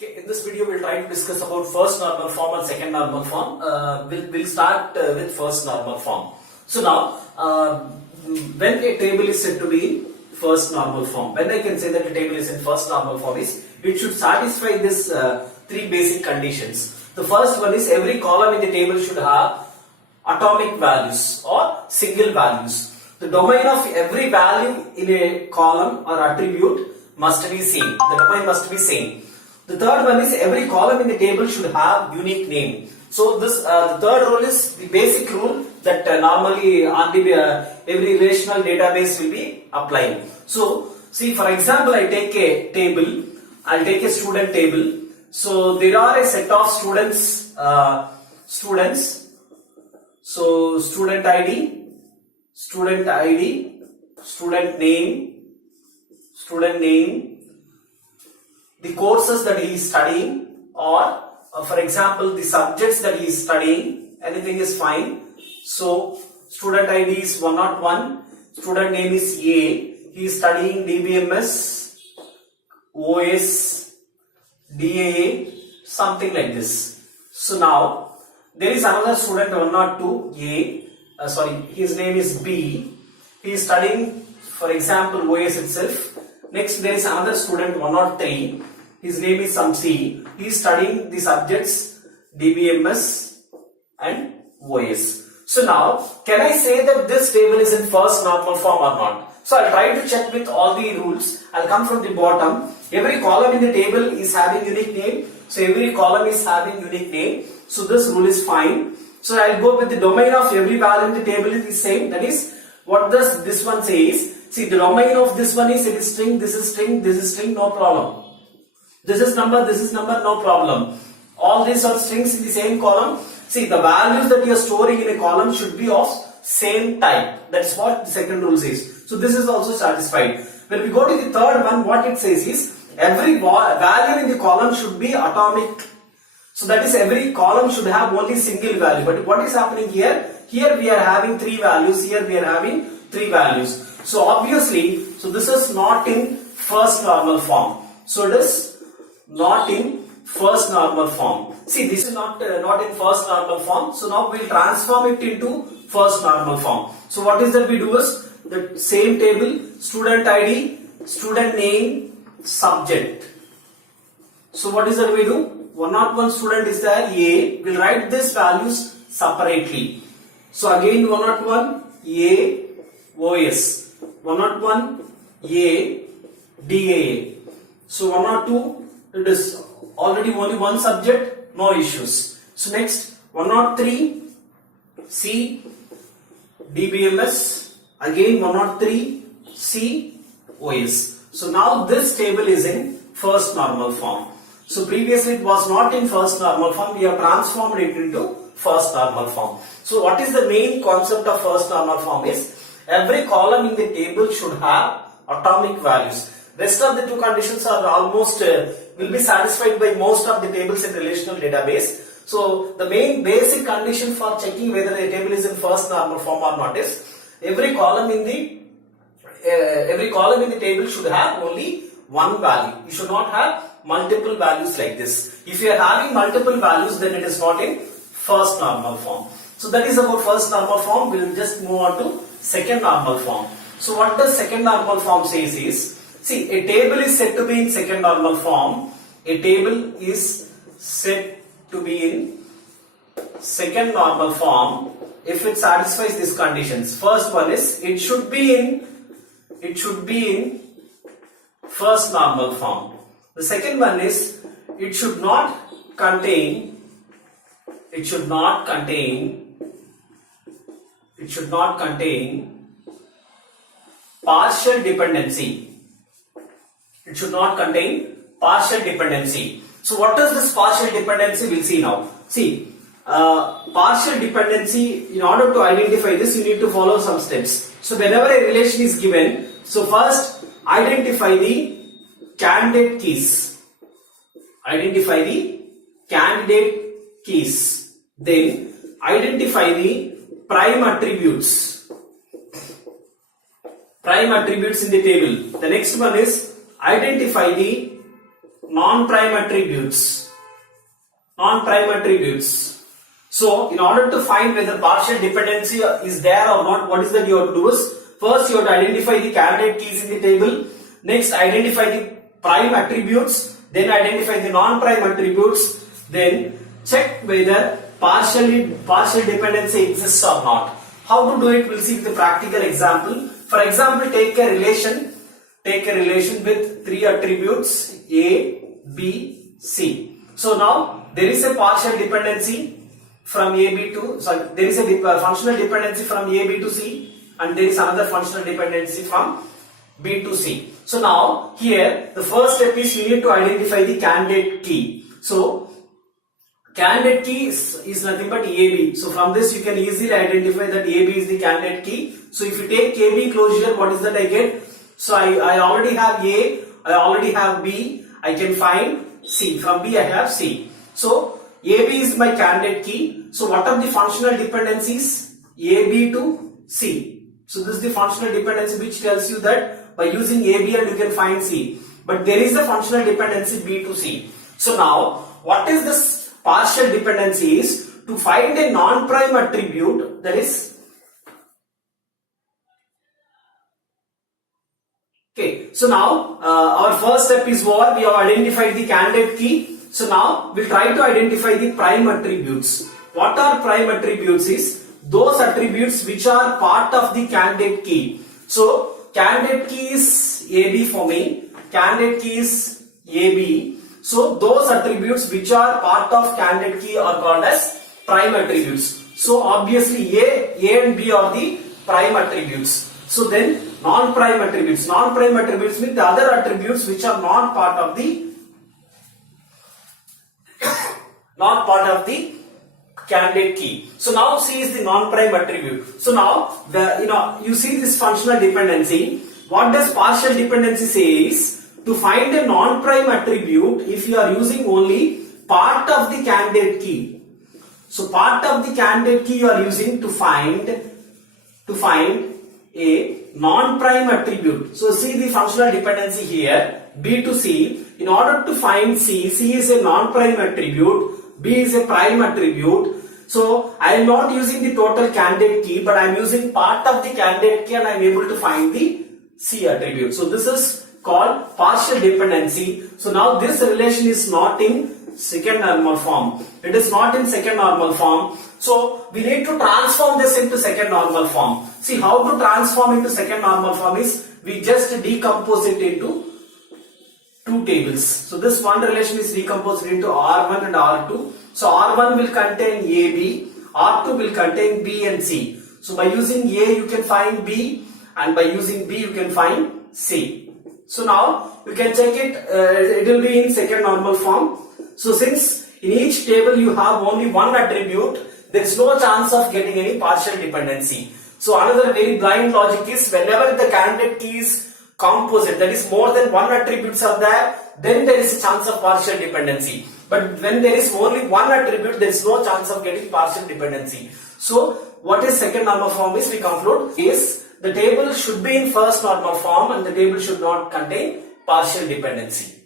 Okay, in this video, we'll try to discuss about first normal form and second normal form. We'll start with first normal form. So now, when a table is said to be in first normal form, when I can say that a table is in first normal form is, it should satisfy this three basic conditions. The first one is every column in the table should have atomic values or single values. The domain of every value in a column or attribute must be same. The domain must be same. The third one is every column in the table should have unique name. So this the third rule is the basic rule that normally on the every relational database will be applying. So see, for example, I take a table. I'll take a student table. So there are a set of students. So student ID, student name, the courses that he is studying, or for example the subjects that he is studying, anything is fine. So student ID is 101, student name is A, he is studying DBMS, OS, DAA, something like this. So now there is another student 102 his name is B, he is studying, for example, OS itself. Next there is another student 103, his name is some C, he is studying the subjects DBMS and OS. So now, can I say that this table is in first normal form or not? So I'll try to check with all the rules. I'll come from the bottom. Every column in the table is having unique name. So every column is having unique name. So this rule is fine. So I'll go with the domain of every value in the table is the same. That is, what does this one says? See, the domain of this one is, it is string, this is string, this is string, no problem. This is number, no problem. All these are strings in the same column. See, the values that you are storing in a column should be of same type. That's what the second rule says. So this is also satisfied. When we go to the third one, what it says is, every value in the column should be atomic. So that is, every column should have only single value. But what is happening here? Here we are having three values, here we are having three values. So obviously, so this is not in first normal form. So it is not in first normal form. See, this is not in first normal form. So now we will transform it into first normal form. So what is that we do is, the same table, student ID, student name, subject. So what is that we do? 101 student is there, A. We'll write these values separately. So again 101 A OS, 101 A DAA. So 102, it is already only one subject, no issues. So next 103 C DBMS, again 103 C OS. So now this table is in first normal form. So previously it was not in first normal form, we have transformed it into first normal form. So what is the main concept of first normal form is, every column in the table should have atomic values. Rest of the two conditions are almost will be satisfied by most of the tables in relational database. So the main basic condition for checking whether a table is in first normal form or not is, every column in the table should have only one value. You should not have multiple values like this. If you are having multiple values, then it is not in first normal form. So that is about first normal form. We will just move on to second normal form. So what does second normal form says is, see, a table is said to be in second normal form. A table is said to be in second normal form if it satisfies these conditions. First one is, it should be in first normal form. The second one is, it should not contain partial dependency. It should not contain partial dependency. So what is this partial dependency? We'll see now. See, partial dependency, in order to identify this, you need to follow some steps. So whenever a relation is given, so first identify the candidate keys. Identify the candidate keys. Then identify the prime attributes. Prime attributes in the table. The next one is identify the non-prime attributes. Non-prime attributes. So, in order to find whether partial dependency is there or not, what is that you have to do is, first you have to identify the candidate keys in the table, next identify the prime attributes, then identify the non-prime attributes, then check whether partial dependency exists or not. How to do it, we'll see with the practical example. For example, take a relation with three attributes A, B, C. So now there is a partial dependency from there is a functional dependency from A, B to C, and there is another functional dependency from B to C. So now here the first step is you need to identify the candidate key. So candidate key is nothing but AB. So from this you can easily identify that AB is the candidate key. So if you take AB closure, what is that I get? So I already have A, I already have B, I can find C. From B I have C. So AB is my candidate key. So what are the functional dependencies? AB to C. So this is the functional dependency which tells you that by using AB and you can find C. But there is a functional dependency B to C. So now what is this partial dependency is to find a non-prime attribute, that is okay. So now our first step is what? We have identified the candidate key. So now we'll try to identify the prime attributes. What are prime attributes is those attributes which are part of the candidate key. So candidate key is AB for me, candidate key is AB. So those attributes which are part of candidate key are called as prime attributes. So obviously A and B are the prime attributes. So then non-prime attributes. Non-prime attributes mean the other attributes which are not part of the candidate key. So now C is the non-prime attribute. So now you see this functional dependency. What does partial dependency say is to find a non-prime attribute if you are using only part of the candidate key. So part of the candidate key you are using to find a non-prime attribute. So see the functional dependency here, B to C. In order to find C is a non-prime attribute, B is a prime attribute. So I am not using the total candidate key, but I am using part of the candidate key and I am able to find the C attribute. So this is called partial dependency. So now this relation is not in second normal form. It is not in second normal form. So we need to transform this into second normal form. See how to transform into second normal form is we just decompose it into two tables. So this one relation is decomposed into R1 and R2. So R1 will contain AB, R2 will contain B and C. So by using A you can find B and by using B you can find C. So now you can check it, it will be in second normal form. So since in each table you have only one attribute, there is no chance of getting any partial dependency. So another very blind logic is whenever the candidate key is composite, that is more than one attributes are there, then there is a chance of partial dependency. But when there is only one attribute, there is no chance of getting partial dependency. So what is second normal form is we conclude is the table should be in first normal form and the table should not contain partial dependency.